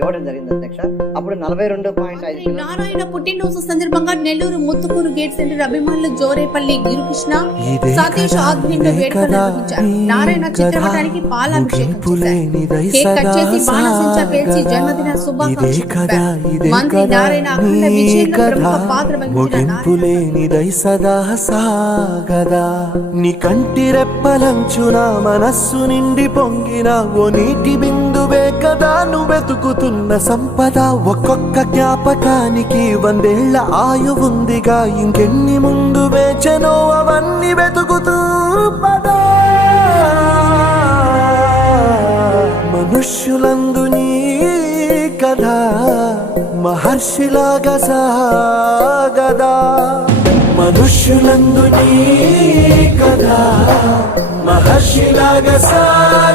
ఇవ్వడం జరిగింది అధ్యక్ష. అప్పుడు 42.5 నారాయణ పుట్టినరోజు సందర్భంగా నెల్లూరు ముత్తుకూరు గేట్ సెంటర్ అభిమానులు జోరేపల్లి గిరికృష్ణ సతీష్ ఆధ్వర్యంలో వేడుకలు నిర్వహించారు. నారాయణ చిత్రపటానికి పాలాభిషేకం చేశారు. కేక్ కట్ చేసి బాణసంచా పేల్చి జన్మదిన శుభాకాంక్షలు తెలిపారు. మంత్రి నారాయణ అఖండ విజయంలో ప్రముఖ పాత్ర వహించిన నీ కంటి రెప్పలంచున మనస్సు నిండి పొంగిన ఓ నీటి బిందువే కదా నువ్వెతుకుతున్న సంపద. ఒక్కొక్క జ్ఞాపకానికి 100 ఏళ్ల ఆయువుందిగా, ఇంకెన్ని ముందు వేచనో అవన్నీ వెతుకుతూ పదా. మనుష్యులందు నీ కథ మహర్షిలాగా సాగదా, మనుష్యులందు నీ కథ మహర్షిలాగా సాగదా.